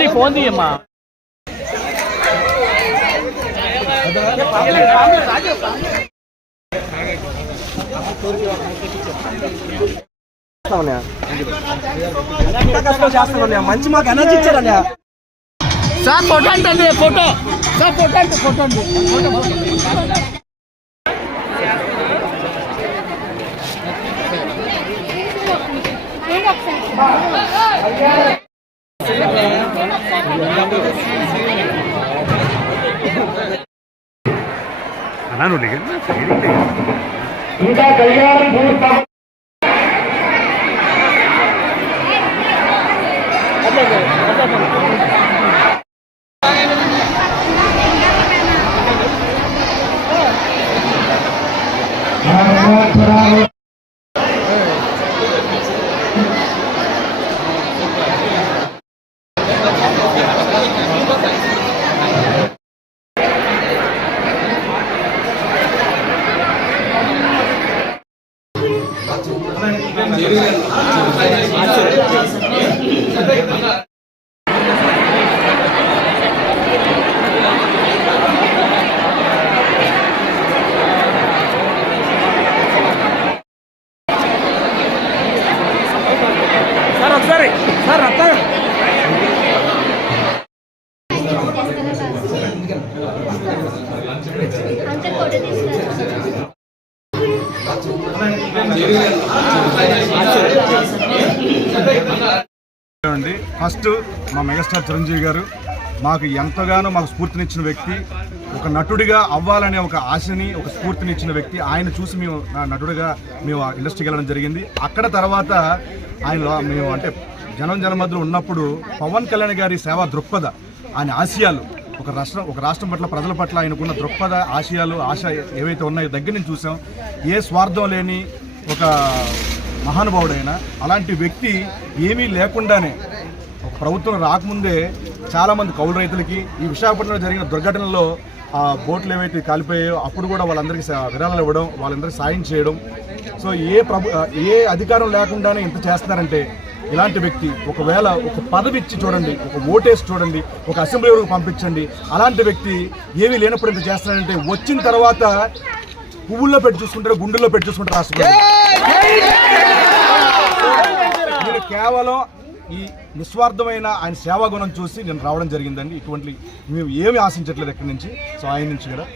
నీ ఫోన్ తీయమ్మా. మంచి మాకు ఎనర్జీ ఇచ్చారన్నా సార్. ఫోటో అంటే ఫోటో సార్, ఫోటో అంటే ఫోటో అండి. ఇంకా కళ్యాణం పూర్తి ఫస్ట్ మా మెగాస్టార్ చిరంజీవి గారు మాకు ఎంతగానో మాకు స్ఫూర్తినిచ్చిన వ్యక్తి, ఒక నటుడిగా అవ్వాలనే ఒక ఆశని, ఒక స్ఫూర్తినిచ్చిన వ్యక్తి. ఆయన చూసి మేము నటుడిగా మేము ఇండస్ట్రీకి వెళ్ళడం జరిగింది. అక్కడ తర్వాత ఆయన మేము అంటే జనం మధ్యలో ఉన్నప్పుడు పవన్ కళ్యాణ్ గారి సేవా దృక్పథ, ఆయన ఆశయాలు, ఒక రాష్ట్రం పట్ల, ప్రజల పట్ల ఆయనకున్న దృక్పథ, ఆశ ఏవైతే ఉన్నాయో దగ్గర నుంచి చూసాం. ఏ స్వార్థం లేని ఒక మహానుభావుడైన అలాంటి వ్యక్తి ఏమీ లేకుండానే ఒక ప్రభుత్వం రాకముందే చాలామంది కౌలు రైతులకి, ఈ విశాఖపట్నంలో జరిగిన దుర్ఘటనలో ఆ బోట్లు ఏవైతే కాలిపోయాయో అప్పుడు కూడా వాళ్ళందరికీ విరాళాలు ఇవ్వడం, వాళ్ళందరికీ సాయం చేయడం. సో ఏ అధికారం లేకుండానే ఇంత చేస్తున్నారంటే ఇలాంటి వ్యక్తి ఒకవేళ ఒక పదవి ఇచ్చి చూడండి, ఒక ఓటేసి చూడండి, ఒక అసెంబ్లీ వరకు పంపించండి, అలాంటి వ్యక్తి ఏమీ లేనప్పుడు ఇంత చేస్తున్నారంటే వచ్చిన తర్వాత పువ్వుల్లో పెట్టి చూసుకుంటారు, గుండెల్లో పెట్టి చూసుకుంటారు రాష్ట్రపతి. నేను కేవలం ఈ నిస్వార్థమైన ఆయన సేవాగుణం చూసి నేను రావడం జరిగిందండి. ఇటువంటి మేము ఏమి ఆశించట్లేదు ఎక్కడి నుంచి. సో ఆయన నుంచి కూడా